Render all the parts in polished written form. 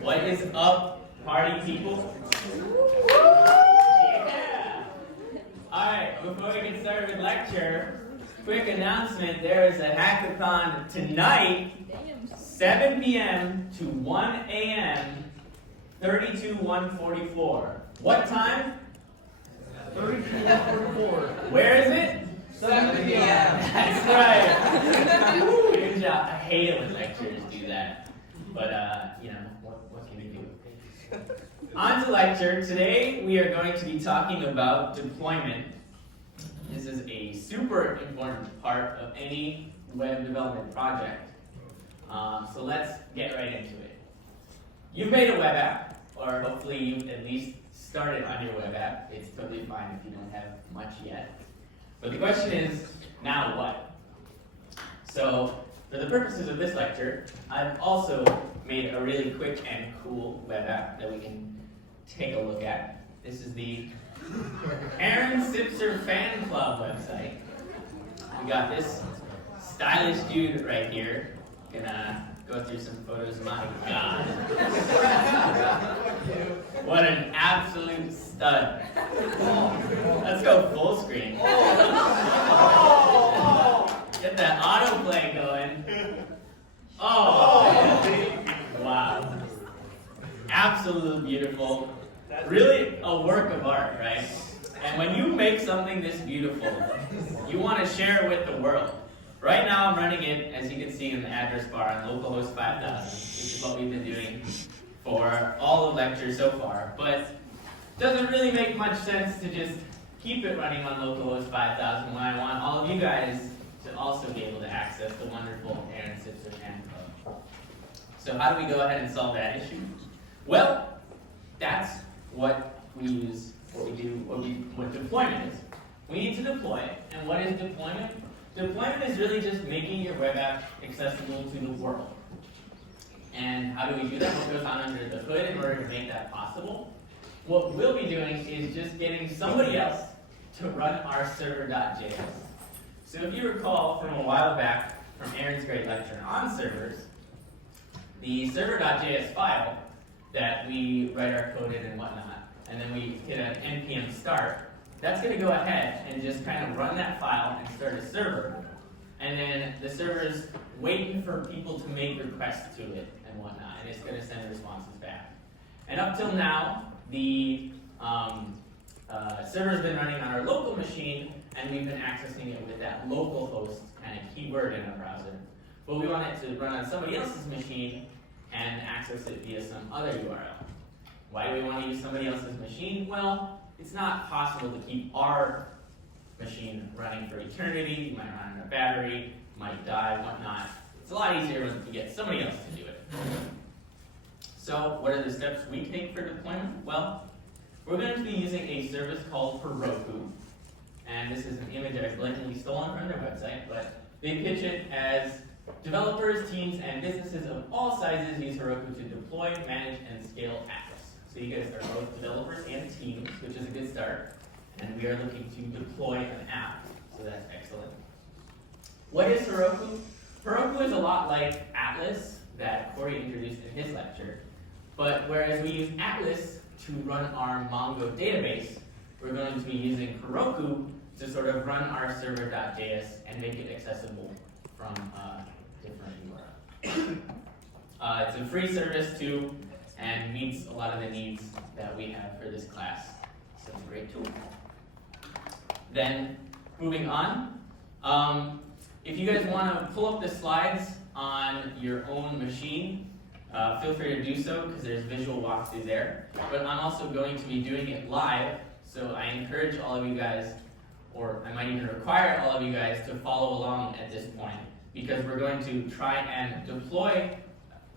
What is up, party people? Yeah! Alright, before we get started with lecture, quick announcement, there is a hackathon tonight, 7 p.m. to 1 a.m., 32144. What time? 32144. Where is it? 7 p.m. That's right. Good job. I hate it when lecturers do that. But, what can you do? On to lecture. Today we are going to be talking about deployment. This is a super important part of any web development project. So let's get right into it. You've made a web app, or hopefully you've at least started on your web app. It's totally fine if you don't have much yet. But the question is, now what? So, for the purposes of this lecture, I've also made a really quick and cool web app that we can take a look at. This is the Aaron Sipser Fan Club website. We got this stylish dude right here. Gonna go through some photos. My God. What an absolute stud. Let's go full screen. Get that autoplay going. Wow. Absolutely beautiful. Really a work of art, right? And when you make something this beautiful, you want to share it with the world. Right now I'm running it, as you can see in the address bar, on localhost 5000, which is what we've been doing for all the lectures so far. But it doesn't really make much sense to just keep it running on localhost 5000 when I want all of you guys to also be able to access the wonderful Aaron Sipser Fan Club. So how do we go ahead and solve that issue? Well, that's what we use, what deployment is. We need to deploy, and what is deployment? Deployment is really just making your web app accessible to the world. And how do we do that? What goes on under the hood in order to make that possible? What we'll be doing is just getting somebody else to run our server.js. So if you recall from a while back from Aaron's great lecture on servers, the server.js file that we write our code in and whatnot, and then we hit an npm start, that's going to go ahead and just kind of run that file and start a server. And then the server's waiting for people to make requests to it and whatnot, and it's going to send responses back. And up till now, the server's been running on our local machine, and we've been accessing it with that localhost kind of keyword in our browser. But we want it to run on somebody else's machine and access it via some other URL. Why do we want to use somebody else's machine? Well, it's not possible to keep our machine running for eternity. You might run out of battery, might die, whatnot. It's a lot easier to get somebody else to do it. So what are the steps we take for deployment? Well, we're going to be using a service called Heroku. And this is an image I've blatantly stolen from their website, but they pitch it as developers, teams, and businesses of all sizes use Heroku to deploy, manage, and scale apps. So you guys are both developers and teams, which is a good start. And we are looking to deploy an app, so that's excellent. What is Heroku? Heroku is a lot like Atlas that Corey introduced in his lecture. But whereas we use Atlas to run our Mongo database, we're going to be using Heroku to sort of run our server.js and make it accessible from a different URL. It's a free service too, and meets a lot of the needs that we have for this class. So it's a great tool. Then, moving on, if you guys want to pull up the slides on your own machine, feel free to do so because there's visual walkthrough there. But I'm also going to be doing it live, so I encourage all of you guys, or I might even require all of you guys to follow along at this point, because we're going to try and deploy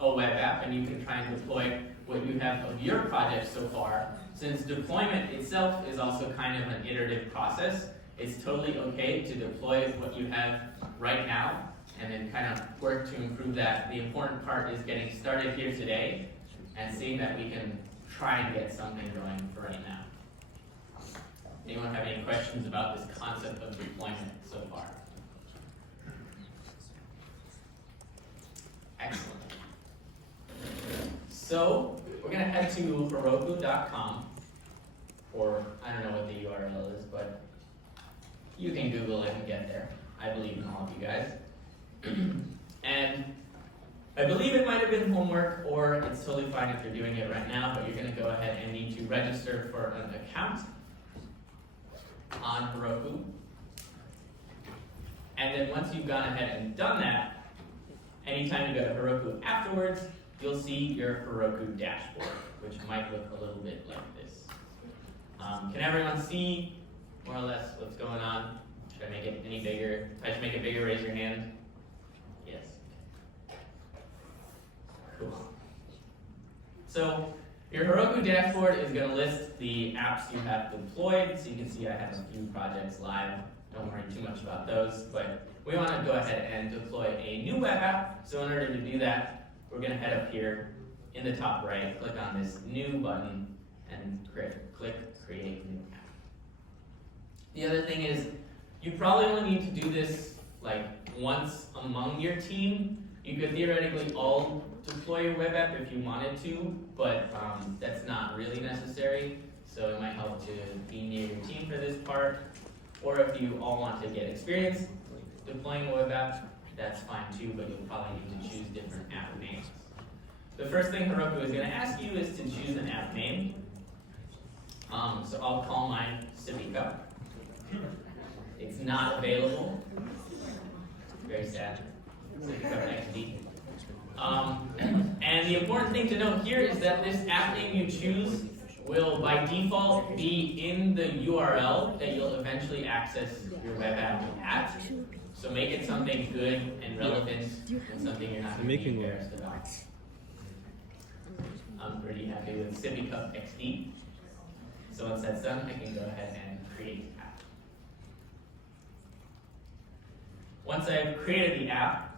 a web app, and you can try and deploy what you have of your project so far. Since deployment itself is also kind of an iterative process, it's totally okay to deploy what you have right now and then kind of work to improve that. The important part is getting started here today and seeing that we can try and get something going for right now. Anyone have any questions about this concept of deployment so far? Excellent. So we're going to head to Heroku.com, or I don't know what the URL is, but you can Google it and get there. I believe in all of you guys. And I believe it might have been homework, or it's totally fine if you're doing it right now, but you're going to go ahead and need to register for an account on Heroku. And then once you've gone ahead and done that, anytime you go to Heroku afterwards, you'll see your Heroku dashboard, which might look a little bit like this. Can everyone see more or less what's going on? Should I make it any bigger? If I should make it bigger, raise your hand. Yes. Cool. So your Heroku dashboard is going to list the apps you have deployed. So you can see I have a few projects live. Don't worry too much about those, but we want to go ahead and deploy a new web app. So in order to do that, we're going to head up here in the top right, click on this new button, and click Create New App. The other thing is, you probably only need to do this like once among your team. You could theoretically all deploy your web app if you wanted to, but that's not really necessary. So it might help to be near your team for this part. Or if you all want to get experience deploying a web app, that's fine too, but you'll probably need to choose different app names. The first thing Heroku is going to ask you is to choose an app name. So I'll call mine Sippy Cup. It's not available. Very sad. Sippy Cup XD. And the important thing to note here is that this app name you choose will by default be in the URL that you'll eventually access your web app at. So make it something good and relevant and something you're not going to be embarrassed about. I'm pretty happy with Sippy Cup XD. So once that's done, I can go ahead and create the app. Once I've created the app,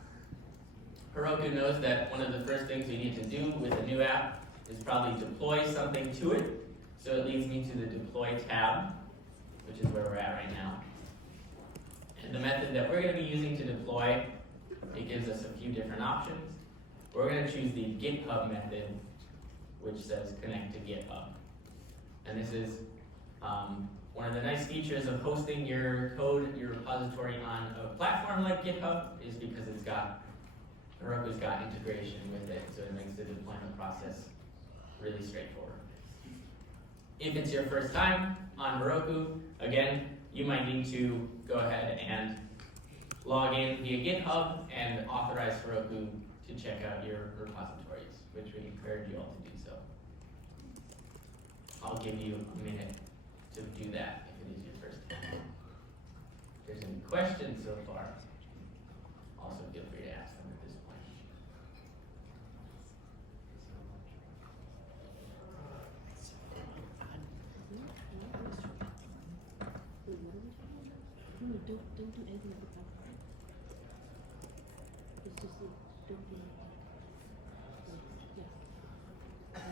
Heroku knows that one of the first things we need to do with a new app is probably deploy something to it. So it leads me to the deploy tab, which is where we're at right now. And the method that we're going to be using to deploy, it gives us a few different options. We're going to choose the GitHub method, which says connect to GitHub. And this is one of the nice features of hosting your code, your repository on a platform like GitHub is because Heroku's got integration with it, so it makes the deployment process really straightforward. If it's your first time on Heroku, again, you might need to go ahead and log in via GitHub and authorize Heroku to check out your repositories, which we encourage you all to do so. I'll give you a minute to do that if it is your first time. If there's any questions so far, also feel free to ask them at this point. Don't do anything at the top. It's just don't do anything. Yeah.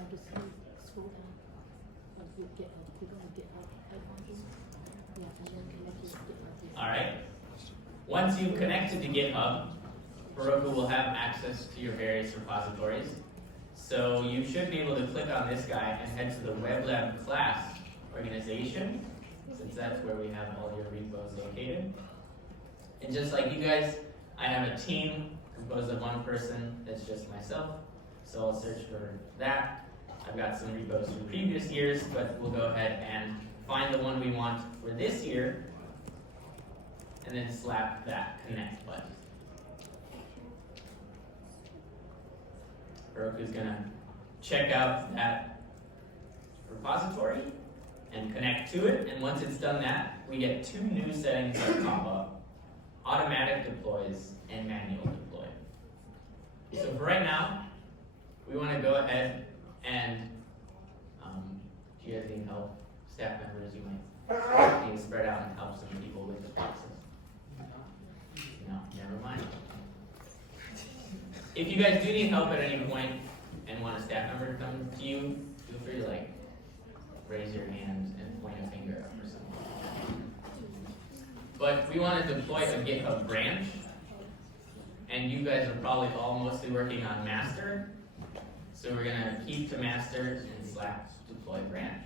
Just scroll down. You get click on GitHub icon. Yeah, and then connect with GitHub. All right. Once you've connected to GitHub, Heroku will have access to your various repositories. So you should be able to click on this guy and head to the Web Lab class organization, since that's where we have all your repos located. And just like you guys, I have a team composed of one person that's just myself. So I'll search for that. I've got some repos from previous years, but we'll go ahead and find the one we want for this year, and then slap that connect button. Heroku's gonna check out that repository and connect to it, and once it's done that, we get two new settings that pop up: automatic deploys and manual deploy. So for right now, we want to go ahead and do you guys need help? Staff members, you might need to spread out and help some people with the process. No, never mind. If you guys do need help at any point and want a staff member to come to you, feel free to raise your hand and point a finger up or something. But we want to deploy a GitHub branch, and you guys are probably all mostly working on master. So we're gonna keep to master and slash deploy branch.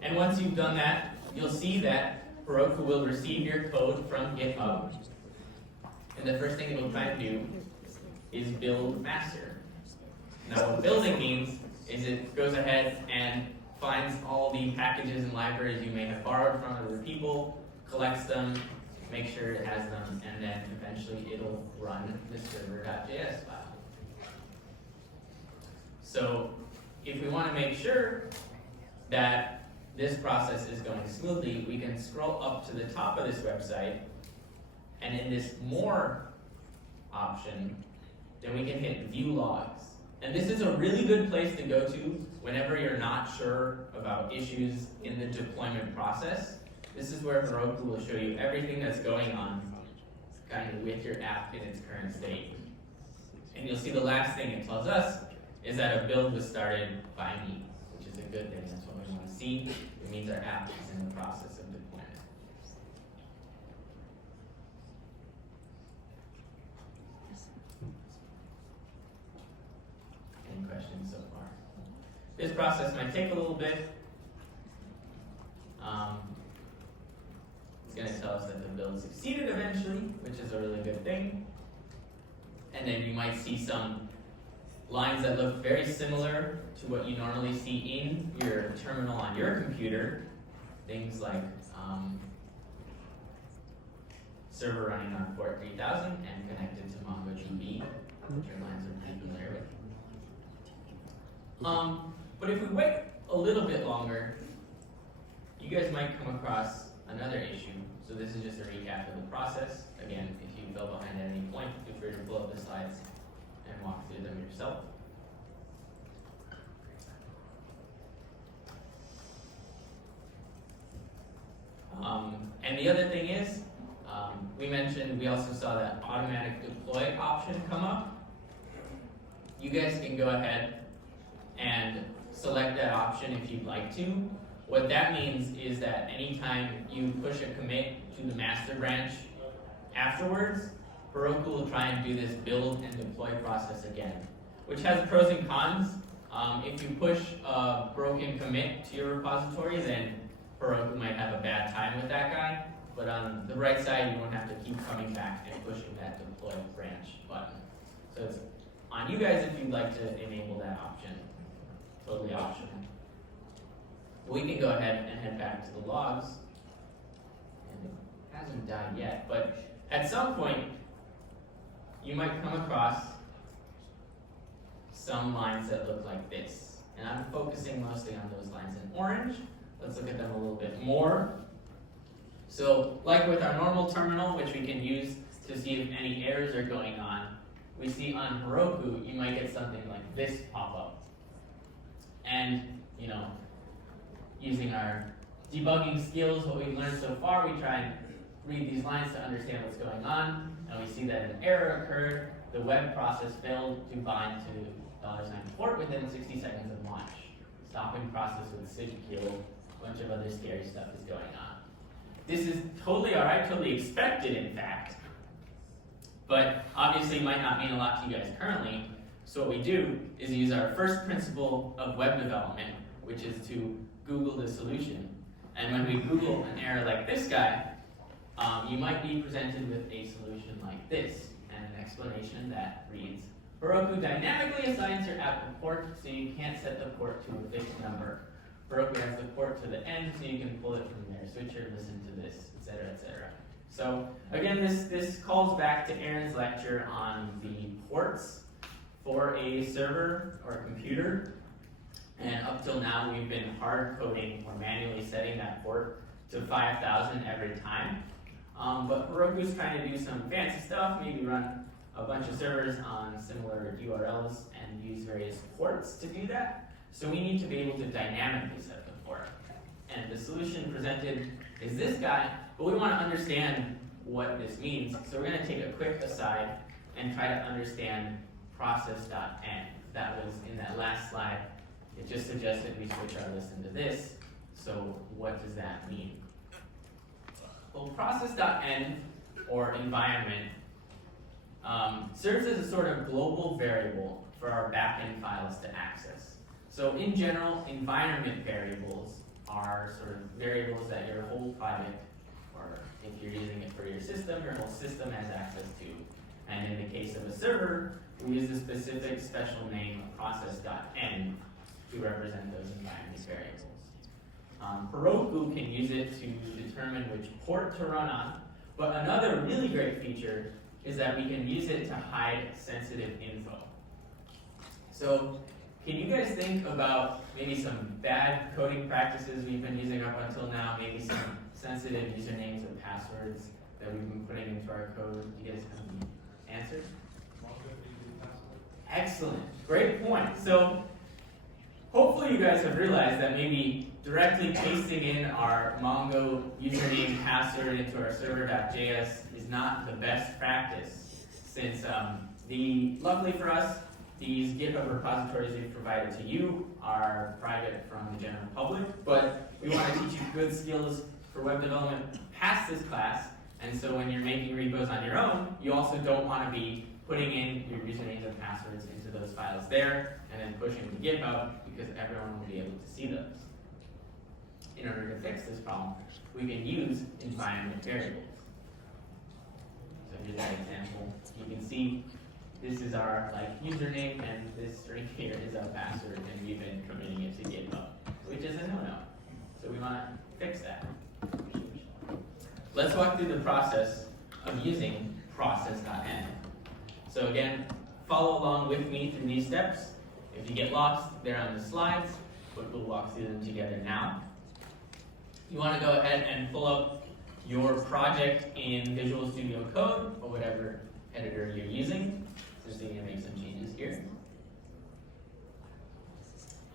And once you've done that, you'll see that Heroku will receive your code from GitHub. And the first thing it will try to do is build master. Now what building means is it goes ahead and finds all the packages and libraries you may have borrowed from other people, collects them, make sure it has them, and then eventually it'll run the server.js file. So if we want to make sure that this process is going smoothly, we can scroll up to the top of this website, and in this More option, then we can hit View Logs. And this is a really good place to go to whenever you're not sure about issues in the deployment process. This is where Heroku will show you everything that's going on kind of with your app in its current state. And you'll see the last thing it tells us is that a build was started by me, which is a good thing. That's what we want to see. It means our app is in the process of deployment. Any questions so far? This process might take a little bit. It's going to tell us that the build succeeded eventually, which is a really good thing. And then you might see some lines that look very similar to what you normally see in your terminal on your computer. Things like server running on port 3000 and connected to MongoDB, which your lines are pretty familiar with. But if we wait a little bit longer, you guys might come across another issue. So this is just a recap of the process. Again, if you fell behind at any point, feel free to pull up the slides and walk through them yourself. And the other thing is, we mentioned we also saw that automatic deploy option come up. You guys can go ahead and select that option if you'd like to. What that means is that anytime you push a commit to the master branch afterwards, Heroku will try and do this build and deploy process again, which has pros and cons. If you push a broken commit to your repository, then Heroku might have a bad time with that guy. But on the right side, you won't have to keep coming back and pushing that deploy branch button. So it's on you guys if you'd like to enable that option. Totally optional. We can go ahead and head back to the logs. And it hasn't died yet, but at some point, you might come across some lines that look like this. And I'm focusing mostly on those lines in orange. Let's look at them a little bit more. So, like with our normal terminal, which we can use to see if any errors are going on, we see on Heroku, you might get something like this pop up. And, you know, using our debugging skills, what we've learned so far, we try and read these lines to understand what's going on, and we see that an error occurred. The web process failed to bind to $sign port within 60 seconds of launch. Stopping process with sig kill, a bunch of other scary stuff is going on. This is totally alright, totally expected in fact, but obviously might not mean a lot to you guys currently. So what we do is use our first principle of web development, which is to Google the solution. And when we Google an error like this guy, you might be presented with a solution like this, and an explanation that reads, Heroku dynamically assigns your app a port, so you can't set the port to a fixed number. Heroku has the port to the end, so you can pull it from there, switch or listen to this, etc., etc. So again, this calls back to Aaron's lecture on the ports for a server or a computer. And up till now, we've been hard coding or manually setting that port to 5,000 every time. But Heroku's trying to do some fancy stuff, maybe run a bunch of servers on similar URLs and use various ports to do that. So we need to be able to dynamically set the port. And the solution presented is this guy, but we want to understand what this means. So we're going to take a quick aside and try to understand process.end. That was in that last slide. It just suggested we switch our listen to this. So what does that mean? Well, process.end or environment serves as a sort of global variable for our backend files to access. So in general, environment variables are sort of variables that your whole project, or if you're using it for your system, your whole system has access to. And in the case of a server, we use a specific special name, process.n, to represent those environment variables. Heroku can use it to determine which port to run on, but another really great feature is that we can use it to hide sensitive info. So can you guys think about maybe some bad coding practices we've been using up until now, maybe some sensitive usernames or passwords that we've been putting into our code? Do you guys have any answers? Excellent, great point. So hopefully you guys have realized that maybe directly pasting in our Mongo username password into our server.js is not the best practice, since luckily for us, these GitHub repositories we've provided to you are private from the general public, but we want to teach you good skills for web development past this class, and so when you're making repos on your own, you also don't want to be putting in your usernames and passwords into those files there, and then pushing to GitHub, because everyone will be able to see those. In order to fix this problem, we can use environment variables. So here's that example. You can see this is our username, and this string here is our password, and we've been committing it to GitHub, which is a no-no. So we want to fix that. Let's walk through the process of using process.n. So again, follow along with me through these steps. If you get lost, they're on the slides, but we'll walk through them together now. You want to go ahead and pull up your project in Visual Studio Code, or whatever editor you're using. Just need to make some changes here.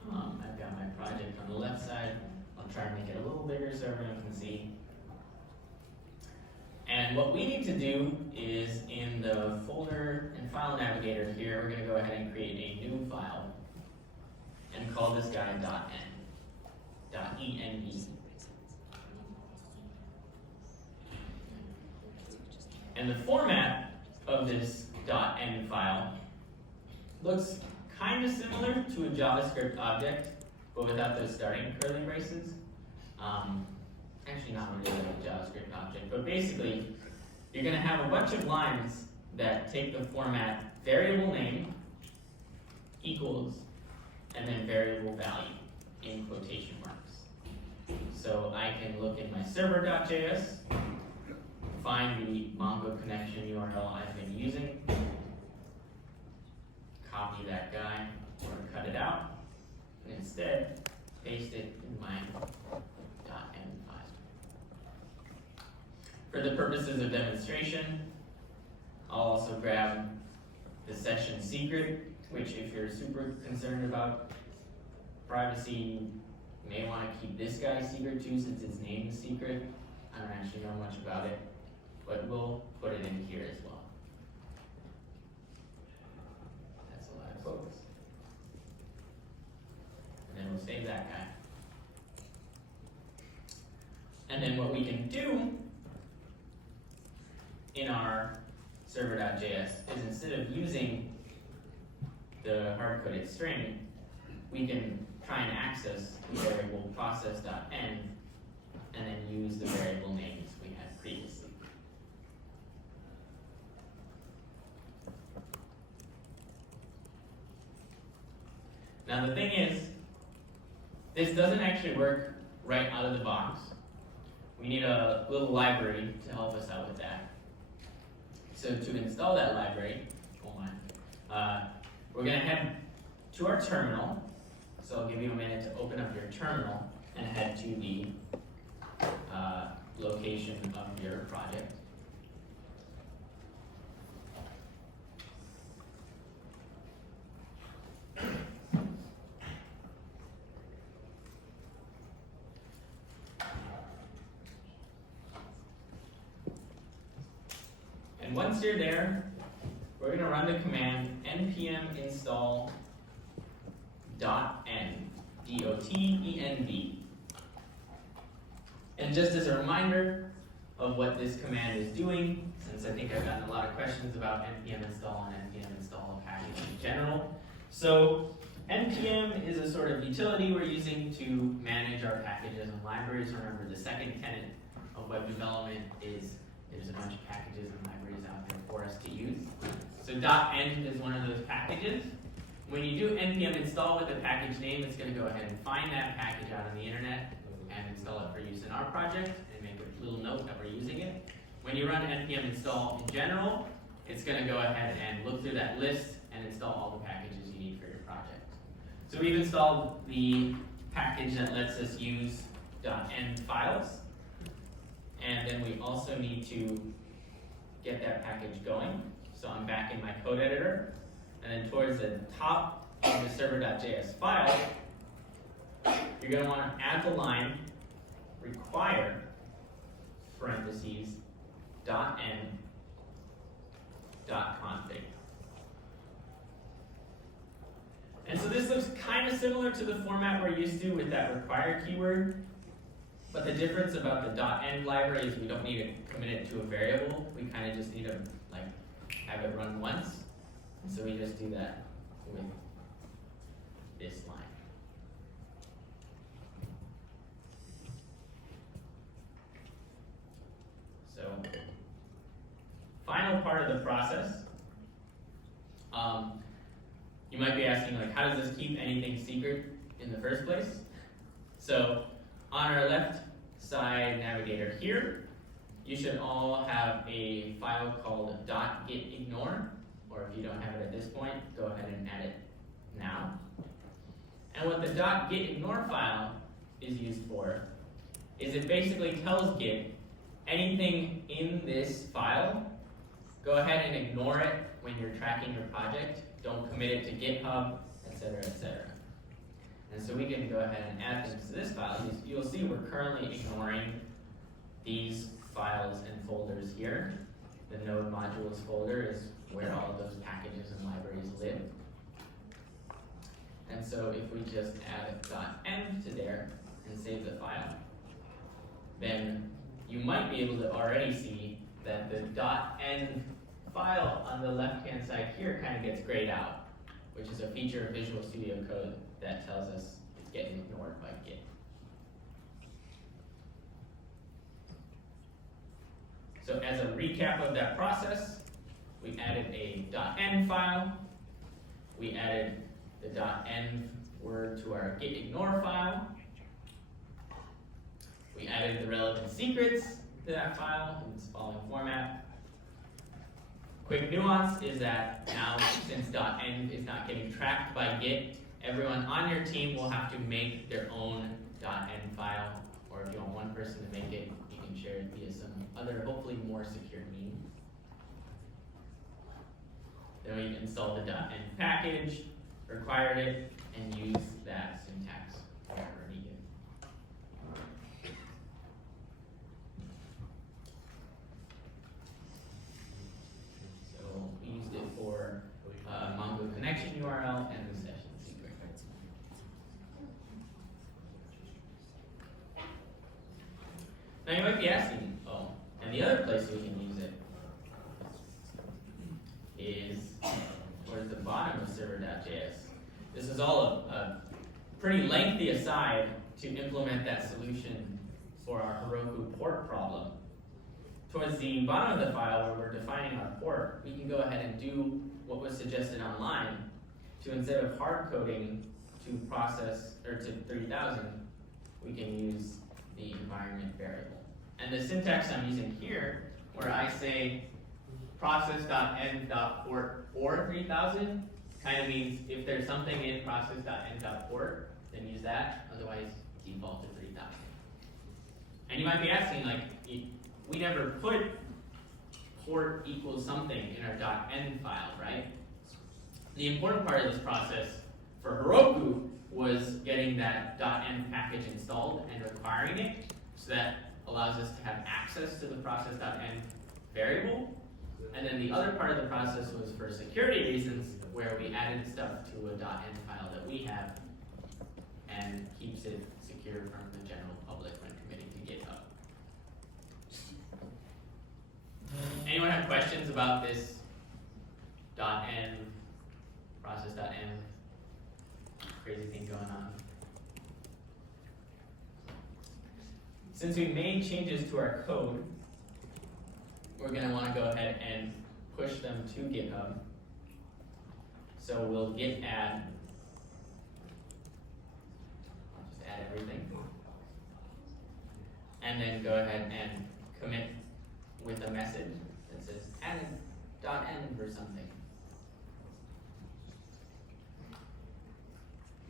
I've got my project on the left side. I'll try and make it a little bigger so everyone can see. And what we need to do is in the folder and file navigator here, we're going to go ahead and create a new file and call this guy .env. And the format of this .env file looks kind of similar to a JavaScript object, but without those starting curly braces. Actually not really like a JavaScript object, but basically you're going to have a bunch of lines that take the format variable name equals and then variable value in quotation marks. So I can look in my server.js, find the Mongo connection URL I've been using, copy that guy or cut it out, and instead paste it in my .env file. For the purposes of demonstration, I'll also grab the session secret, which if you're super concerned about privacy, you may want to keep this guy secret too, since its name is secret. I don't actually know much about it, but we'll put it in here as well. That's a lot of quotes. And then we'll save that guy. And then what we can do in our server.js is instead of using the hard-coded string, we can try and access the variable process.n and then use the variable names we had previously. Now the thing is, this doesn't actually work right out of the box. We need a little library to help us out with that. So to install that library, we're going to head to our terminal. So I'll give you a minute to open up your terminal and head to the location of your project. And once you're there, we're going to run the command npm install .env, D-O-T-E-N-V. And just as a reminder, of what this command is doing, since I think I've gotten a lot of questions about npm install and npm install a package in general. So npm is a sort of utility we're using to manage our packages and libraries. Remember, the second tenet of web development is there's a bunch of packages and libraries out there for us to use. So .env is one of those packages. When you do npm install with a package name, it's going to go ahead and find that package out on the internet and install it for use in our project and make a little note that we're using it. When you run npm install in general, it's going to go ahead and look through that list and install all the packages you need for your project. So we've installed the package that lets us use .env files. And then we also need to get that package going. So I'm back in my code editor. And then towards the top of the server.js file, you're going to want to add the line require parentheses .env .config. And so this looks kind of similar to the format we're used to with that require keyword. But the difference about the .env library is we don't need to commit it to a variable. We kind of just need to have it run once. And so we just do that with this line. So, final part of the process. You might be asking, how does this keep anything secret in the first place? So, on our left side navigator here, you should all have a file called .gitignore, or if you don't have it at this point, go ahead and add it now. And what the .gitignore file is used for is it basically tells Git anything in this file, go ahead and ignore it when you're tracking your project. Don't commit it to GitHub, etc., etc. And so we can go ahead and add things to this file. You'll see we're currently ignoring these files and folders here. The node modules folder is where all of those packages and libraries live. And so if we just add .env to there and save the file, then you might be able to already see that the .env file on the left-hand side here kind of gets grayed out, which is a feature of Visual Studio Code that tells us it's getting ignored by Git. So as a recap of that process, we added a .env file, we added the .env word to our gitignore file, we added the relevant secrets to that file in its following format. Quick nuance is that now, since .env is not getting tracked by Git, everyone on your team will have to make their own .env file, or if you want one person to make it, you can share it via some other, hopefully more secure means. Then we installed the .env package, required it, and use that syntax wherever needed. So we used it for Mongo connection URL and the session secret. Now you might be asking, and the other place we can use it is towards the bottom of server.js. This is all a pretty lengthy aside to implement that solution for our Heroku port problem. Towards the bottom of the file where we're defining our port, we can go ahead and do what was suggested online to, instead of hard coding to process, or to 3000, we can use the environment variable. And the syntax I'm using here, where I say process.env.port or 3000, kind of means if there's something in process.env.port, then use that, otherwise default to 3000. And you might be asking, we never put port equals something in our .env file, right? The important part of this process for Heroku was getting that .env package installed and requiring it, so that allows us to have access to the process.env variable. And then the other part of the process was for security reasons, where we added stuff to a .env file that we have and keeps it secure from the general public when committing to GitHub. Anyone have questions about this .env, process.env, crazy thing going on? Since we made changes to our code, we're going to want to go ahead and push them to GitHub. So we'll git add, I'll just add everything, and then go ahead and commit with a message that says added .env or something.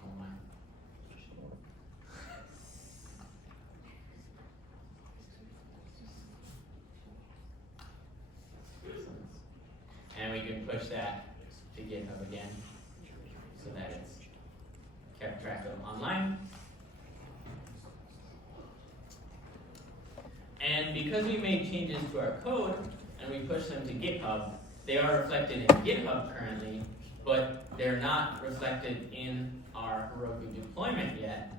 Oh my. And we can push that to GitHub again so that it's kept track of online. And because we made changes to our code and we pushed them to GitHub, they are reflected in GitHub currently, but they're not reflected in our Heroku deployment yet.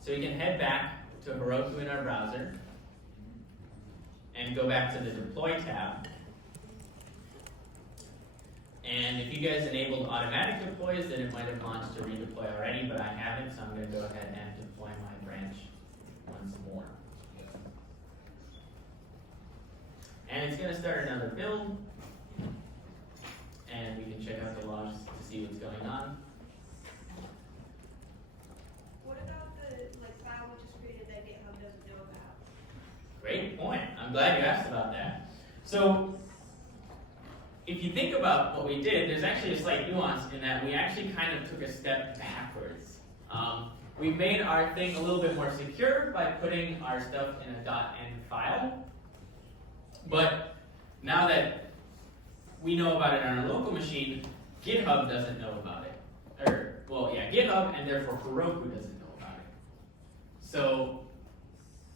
So we can head back to Heroku in our browser and go back to the deploy tab. And if you guys enabled automatic deploys, then it might have launched to redeploy already, but I haven't, so I'm going to go ahead and deploy my branch once more. And it's going to start another build, and we can check out the logs to see what's going on. What about the file we just created that GitHub doesn't know about? Great point. I'm glad you asked about that. So, if you think about what we did, there's actually a slight nuance in that we actually kind of took a step backwards. We made our thing a little bit more secure by putting our stuff in a .env file. But now that we know about it on our local machine, GitHub doesn't know about it. GitHub, and therefore Heroku doesn't know about it. So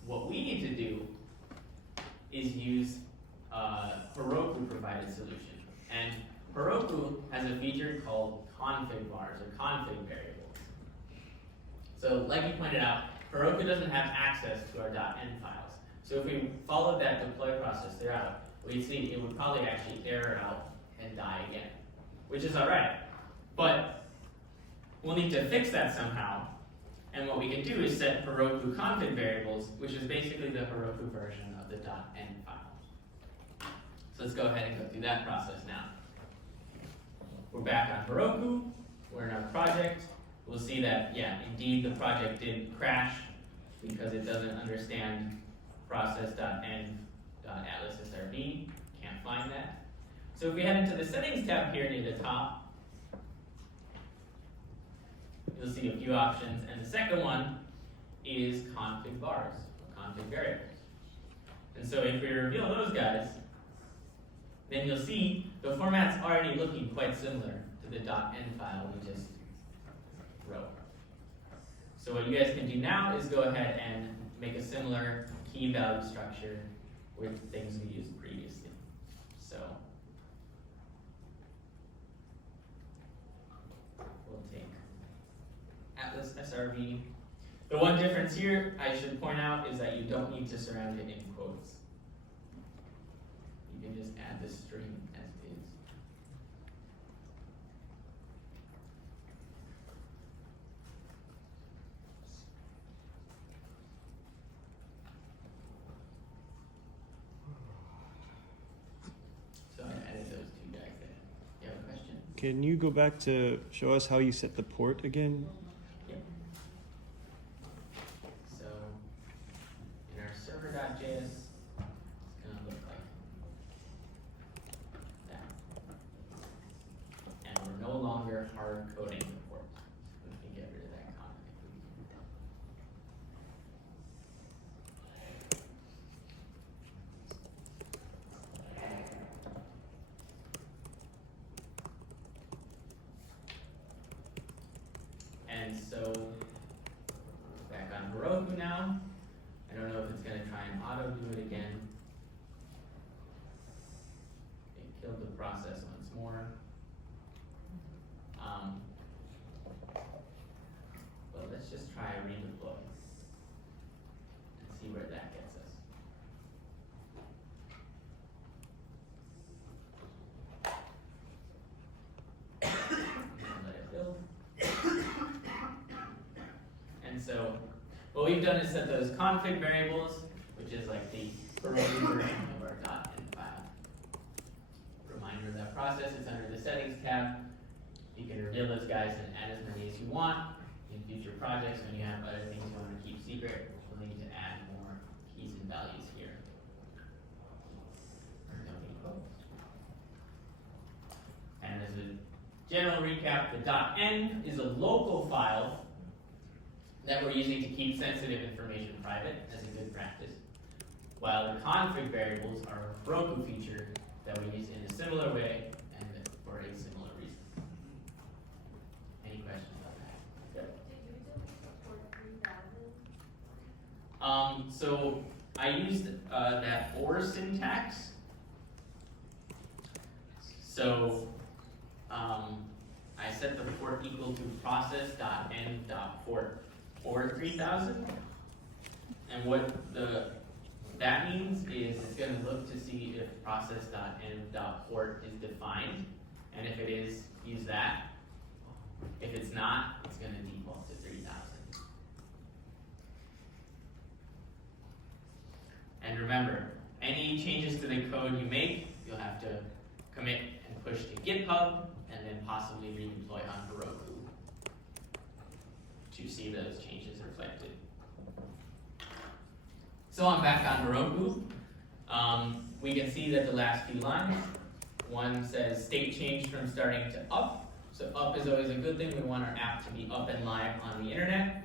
what we need to do is use a Heroku provided solution. And Heroku has a feature called config vars or config variables. So like you pointed out, Heroku doesn't have access to our .env files. So if we followed that deploy process throughout, we'd see it would probably actually error out and die again, which is all right. But we'll need to fix that somehow. And what we can do is set Heroku config variables, which is basically the Heroku version of the .env file. So let's go ahead and go through that process now. We're back on Heroku. We're in our project. We'll see that, yeah, indeed the project did crash because it doesn't understand process.env.atlas.srv. Can't find that. So if we head into the settings tab here near the top, you'll see a few options, and the second one is config vars, config variables. And so if we reveal those guys, then you'll see the format's already looking quite similar to the .env file we just wrote. So what you guys can do now is go ahead and make a similar key value structure with things we used previously. So we'll take Atlas SRV. The one difference here I should point out is that you don't need to surround it in quotes. You can just add the string as is. So I added those two guys there. You have a question? Can you go back to show us how you set the port again? Yep. So in our server.js, it's going to look like that. And we're no longer hard coding the port. So we can get rid of that comment. And so back on Heroku now. I don't know if it's going to try and auto do it again. It killed the process once more. But let's just try a redeploy and see where that gets us. so what we've done is set those config variables, which is like the Heroku version of our .env file. Reminder of that process, it's under the settings tab. You can reveal those guys and add as many as you want in future projects. When you have other things you want to keep secret, you'll need to add more keys and values here. And as a general recap, the .env is a local file that we're using to keep sensitive information private as a good practice, while the config variables are a Heroku feature that we use in a similar way and for a similar reason. Any questions about that? Yep. So I used that or syntax. So I set the port equal to process.env.port or 3000. And what that means is it's going to look to see if process.env.port is defined. And if it is, use that. If it's not, it's going to default to 3000. And remember, any changes to the code you make, you'll have to commit and push to GitHub, and then possibly redeploy on Heroku to see those changes reflected. So I'm back on Heroku. We can see that the last few lines, one says state change from starting to up. So up is always a good thing. We want our app to be up and live on the internet.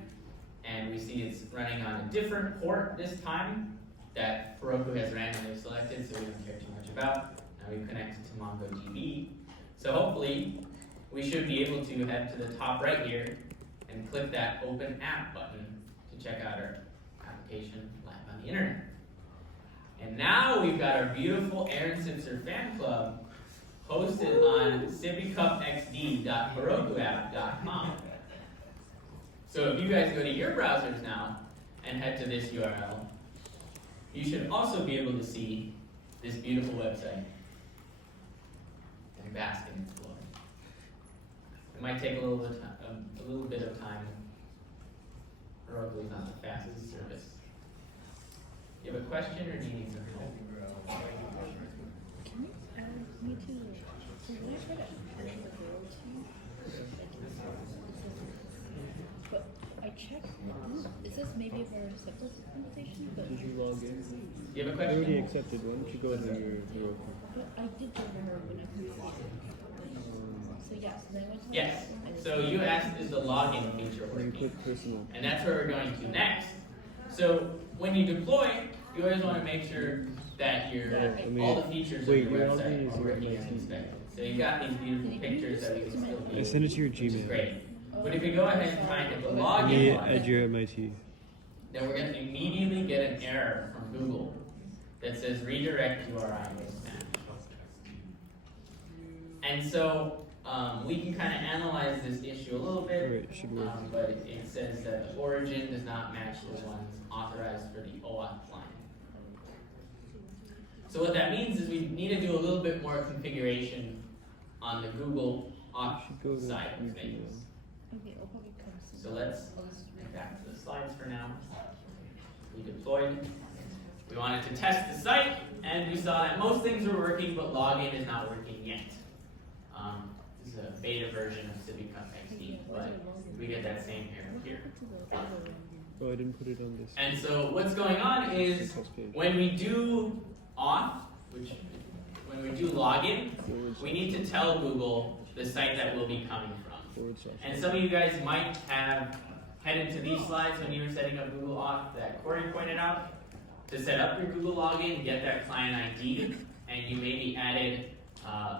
And we see it's running on a different port this time that Heroku has randomly selected, so we don't care too much about. Now we've connected to MongoDB. So hopefully, we should be able to head to the top right here and click that Open App button to check out our application live on the internet. And now we've got our beautiful Aaron Sipser fan club hosted on sippycupxd.herokuapp.com. So if you guys go to your browsers now and head to this URL, you should also be able to see this beautiful website and bask in its glory. It might take a little bit of time. Heroku is not the fastest service. You have a question or do you need some help? Can you add me to so when I try to add the girl to but I checked it says maybe for a separate conversation, but Did you log in? Do you have a I question? already accepted. Why don't you go to your Heroku? but I did remember when I created it. So yes, then I went to my Yes. platform and it So said- you asked, is the login feature Then working? click personal. And that's where we're going to next. So when you deploy, you always want to make sure that all the features Wait, of your you're website logging are as your working as MIT. expected. So you've got these beautiful pictures that we can still I view, sent it to your which is Gmail. great. But if we go ahead and try and hit the login Me button, at your MIT. then we're going to immediately get an error from Google that says redirect URI mismatch. And so we can kind of analyze this issue a little bit, Alright, should work. but it says that the origin does not match the ones authorized for the OAuth line. So what that means is we need to do a little bit more configuration on the Google auth Should go to side your of things. Gmail. Okay, I'll probably come soon. So let's I'll just get back to the slides for now. We deployed. We wanted to test the site, and we saw that most things were working, but login is not working yet. This is a beta version of SippyCupXD, but we get that same error here. Oh, I didn't put it on this. And so what's going on is Test page. when we do auth, when we do login, / we need to tell Google the site that we'll be coming from. / And some of you guys might have headed to these slides when you were setting up Google Auth that Corey pointed out. To set up your Google login, get that client ID, and you maybe added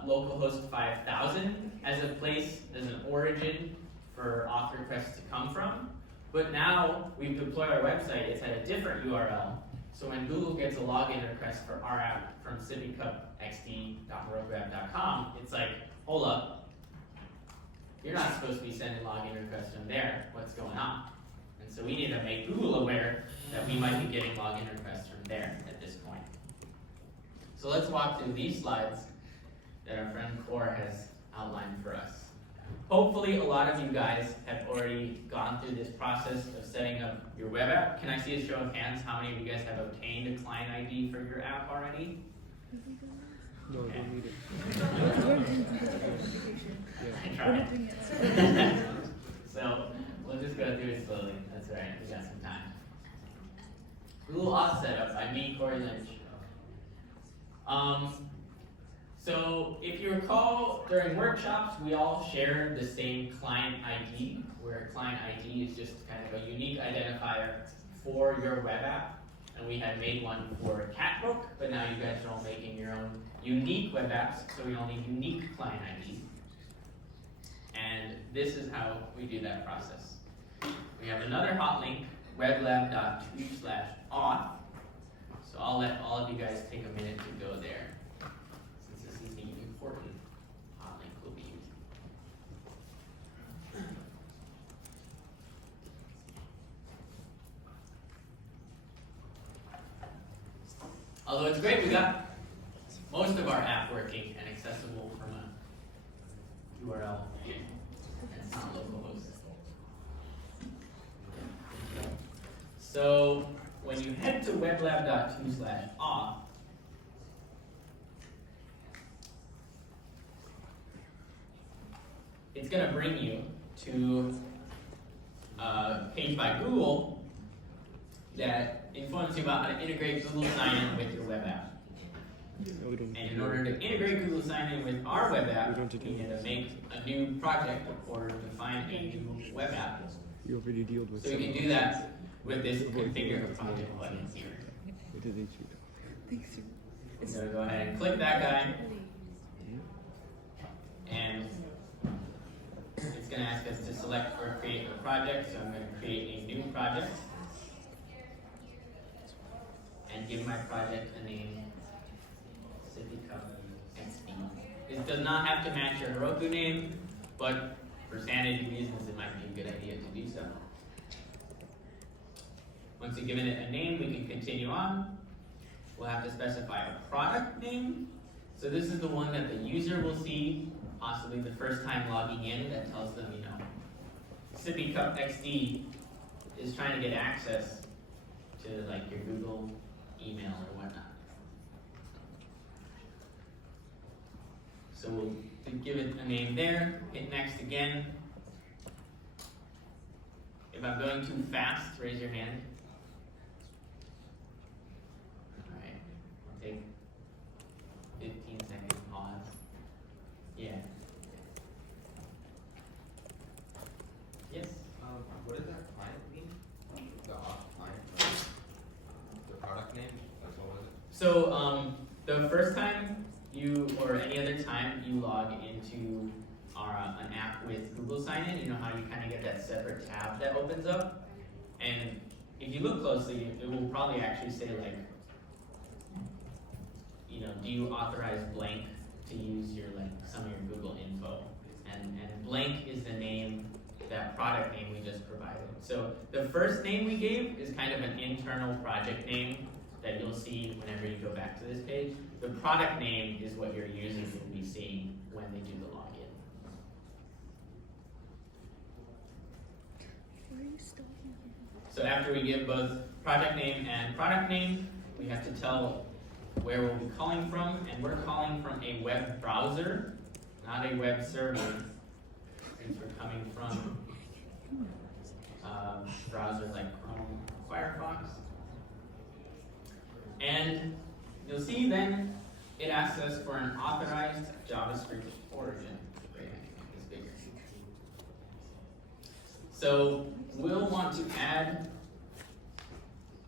localhost 5000 as a place, as an origin for auth requests to come from. But now we've deployed our website, it's at a different URL. So when Google gets a login request for our app from sippycupxd.herokuapp.com, it's like, hold up, you're not supposed to be sending login requests from there. What's going on? And so we need to make Google aware that we might be getting login requests from there at this point. So let's walk through these slides that our friend Core has outlined for us. Hopefully a lot of you guys have already gone through this process of setting up your web app. Can I see a show of hands? How many of you guys have obtained a client ID for your app already? No, I don't need it. I tried. So we'll just go through it slowly. That's all right. We got some time. Google Auth setup by me, Corey Lynch. So if you recall, during workshops, we all share the same client ID, where client ID is just kind of a unique identifier for your web app. And we had made one for Catbook, but now you guys are all making your own unique web apps, so we all need unique client IDs. And this is how we do that process. We have another hot link, weblab.to/auth. So I'll let all of you guys take a minute to go there, since this is the important hot link we'll be using. Although it's great, we got most of our app working and accessible from a URL that's not localhost. So when you head to weblab.to/auth, it's going to bring you to a page by Google that informs you about how to integrate Google Sign-In with your web app. No, we don't. And in order to integrate Google Sign-In with our web app, We don't we need to make a new project or define a new web app. You already dealt with. So we can do that with this configure project button here. It is I'm going to go ahead and click that guy. And it's going to ask us to select or create a project. So I'm going to create a new project. And give my project a name. It does not have to match your Heroku name, but for sanity reasons, it might be a good idea to do so. Once you've given it a name, we can continue on. We'll have to specify a product name. So this is the one that the user will see, possibly the first time logging in, that tells them, you know, Sippy Cup XD is trying to get access to like your Google email or whatnot. So we'll give it a name there, hit next again. If I'm going too fast, raise your hand. All right, I'll take 15 seconds pause. Yeah. Yes? What does that client mean? The off client? The product name? That's what was it? So the first time you, or any other time you log into an app with Google Sign-In, you know how you kind of get that separate tab that opens up? And if you look closely, it will probably actually say like, you know, do you authorize blank to use your like some of your Google info? And blank is the name, that product name we just provided. So the first name we gave is kind of an internal project name that you'll see whenever you go back to this page. The product name is what your users will be seeing when they do the login. So after we give both project name and product name, we have to tell where we'll be calling from, and we're calling from a web browser, not a web server, since we're coming from browsers like Chrome, Firefox. And you'll see then it asks us for an authorized JavaScript origin. Wait, I can make this bigger. So we'll want to add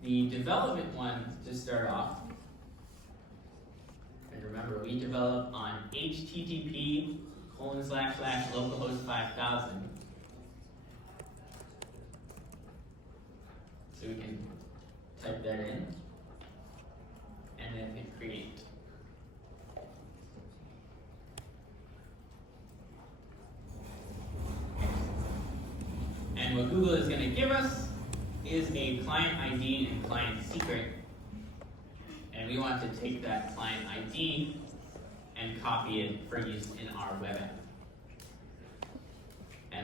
the development one to start off. And remember, we develop on http://localhost 5000. So we can type that in and then hit create. And what Google is going to give us is a client ID and client secret. And we want to take that client ID and copy it for use in our web app.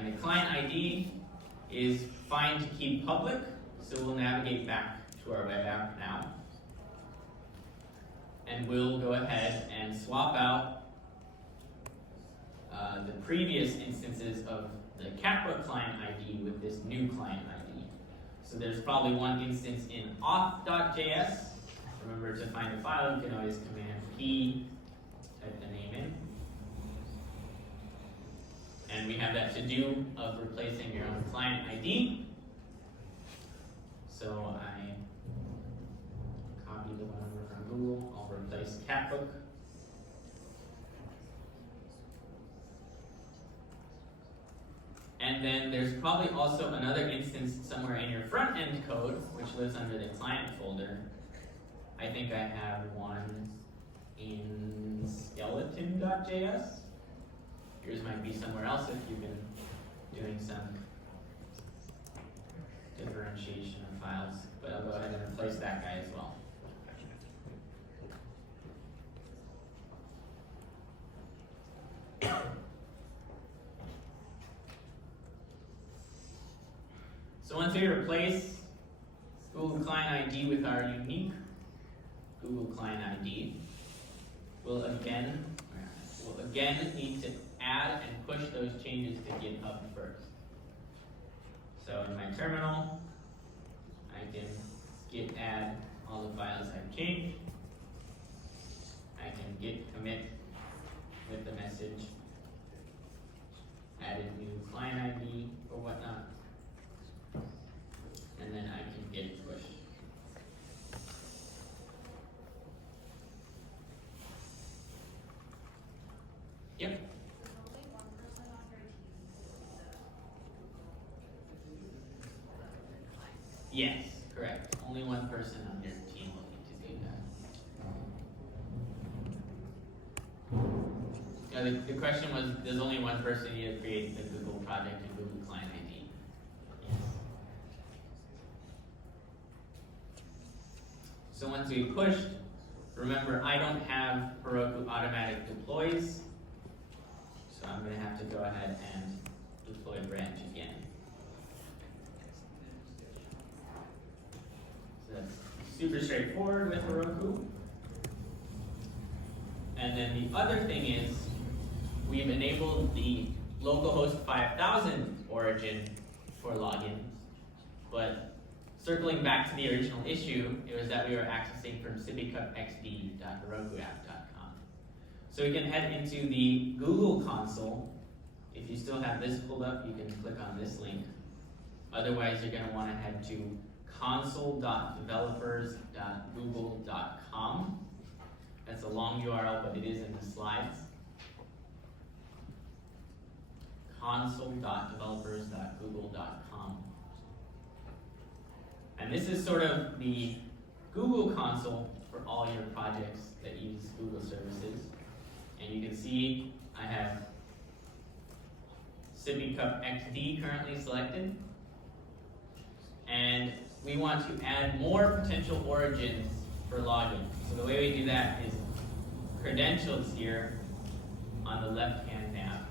And the client ID is fine to keep public, so we'll navigate back to our web app now. And we'll go ahead and swap out the previous instances of the Capra client ID with this new client ID. So there's probably one instance in auth.js. Remember, to find the file, you can always Command P, type the name in. And we have that to-do of replacing your own client ID. So I copy the one over from Google. I'll replace Catbook. And then there's probably also another instance somewhere in your front end code, which lives under the client folder. I think I have one in skeleton.js. Yours might be somewhere else if you've been doing some differentiation of files. But I'll go ahead and replace that guy as well. So once we replace Google Client ID with our unique Google Client ID, we'll again need to add and push those changes to GitHub first. So in my terminal, I can git add all the files I've changed. I can git commit with the message, added new client ID or whatnot. And then I can git push. Yep. Only one person on your team. Yes, correct. Only one person on your team will need to do that. Yeah, the question was, does only one person need to create the Google project and Google Client ID? Yes. So once we pushed, remember I don't have Heroku automatic deploys, so I'm going to have to go ahead and deploy branch again. So that's super straightforward with Heroku. And then the other thing is, we've enabled the localhost 5000 origin for logins, but circling back to the original issue, it was that we were accessing from sippycupxd.herokuapp.com. So we can head into the Google console. If you still have this pulled up, you can click on this link. Otherwise, you're going to want to head to console.developers.google.com. That's a long URL, but it is in the slides. console.developers.google.com. And this is sort of the Google console for all your projects that use Google services. And you can see I have sippycupxd currently selected. And we want to add more potential origins for login. So the way we do that is credentials here on the left-hand nav.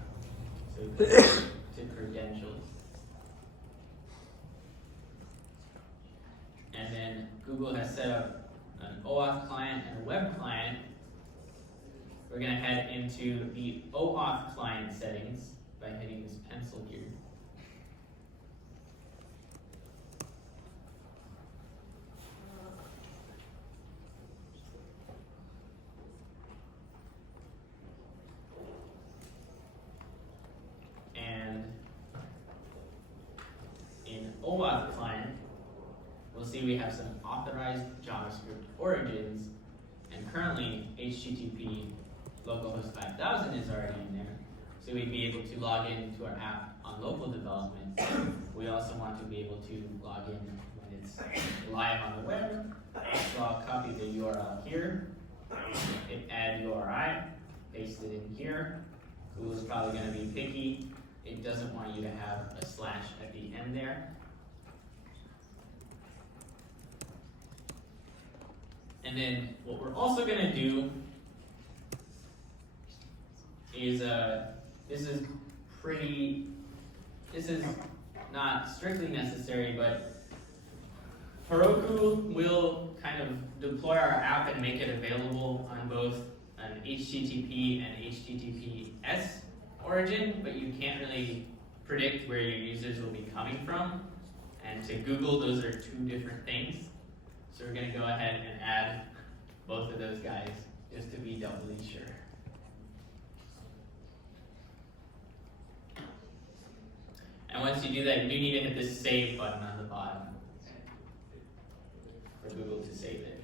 So we click to credentials. And then Google has set up an OAuth client and a web client. We're going to head into the OAuth client settings by hitting this pencil here. And in OAuth client, we'll see we have some authorized JavaScript origins, and currently HTTP localhost 5000 is already in there. So we'd be able to log in to our app on local development. We also want to be able to log in when it's live on the web. So I'll copy the URL here, hit add URI, paste it in here. Google's probably going to be picky. It doesn't want you to have a slash at the end there. And then what we're also going to do is, this this is not strictly necessary, but Heroku will kind of deploy our app and make it available on both an HTTP and HTTPS origin, but you can't really predict where your users will be coming from. And to Google, those are two different things. So we're going to go ahead and add both of those guys just to be doubly sure. And once you do that, you do need to hit this save button on the bottom for Google to save it.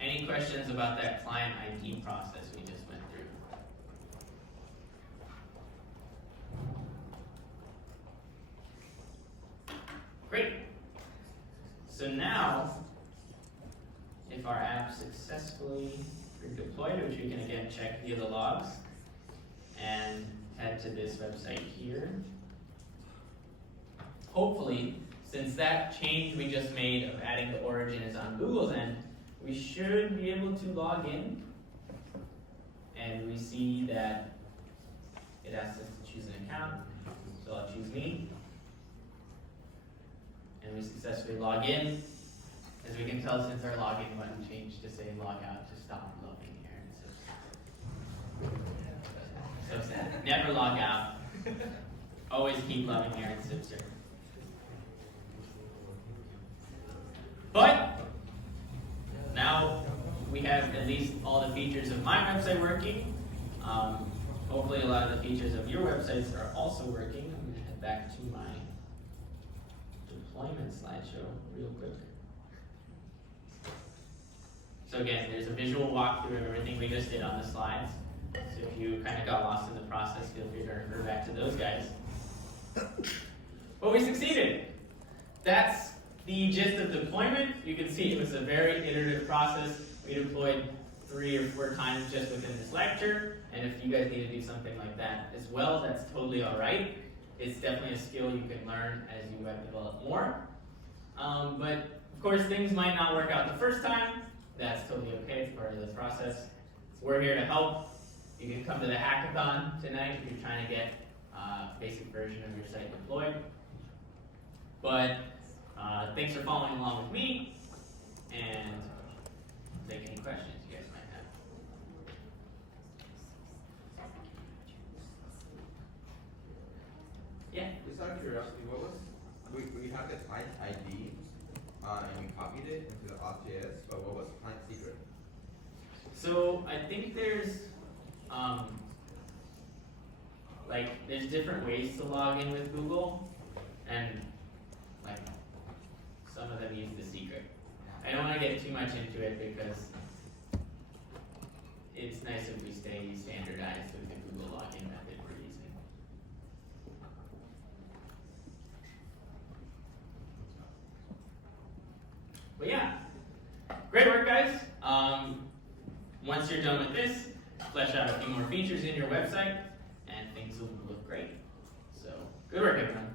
Any questions about that client ID process we just went through? Great. So now, if our app successfully deployed, which we can again check via the logs, and head to this website here. Hopefully, since that change we just made of adding the origin is on Google's end, we should be able to log in, and we see that it asks us to choose an account, so I'll choose me, and we successfully log in. As we can tell, since our login button changed to say log out to stop loving Aaron Sipser. So sad. Never log out. Always keep loving Aaron Sipser. But now we have at least all the features of my website working. Hopefully a lot of the features of your websites are also working. I'm going to head back to my deployment slideshow real quick. So again, there's a visual walkthrough of everything we just did on the slides. So if you kind of got lost in the process, feel free to refer back to those guys. But we succeeded. That's the gist of deployment. You can see it was a very iterative process. We deployed 3 or 4 times just within this lecture. And if you guys need to do something like that as well, that's totally all right. It's definitely a skill you can learn as you web develop more. But of course, things might not work out the first time. That's totally okay, it's part of the process. We're here to help. You can come to the hackathon tonight if you're trying to get a basic version of your site deployed. But thanks for following along with me, and take any questions you guys might have. Yeah? Just out of curiosity, what was, we had the client ID, and we copied it into the auth.js, but what was client secret? So I think there's there's different ways to log in with Google, and like some of them use the secret. I don't want to get too much into it because it's nice if we stay standardized with the Google login method we're using. But yeah, great work, guys. Once you're done with this, flesh out a few more features in your website, and things will look great. So, good work, everyone.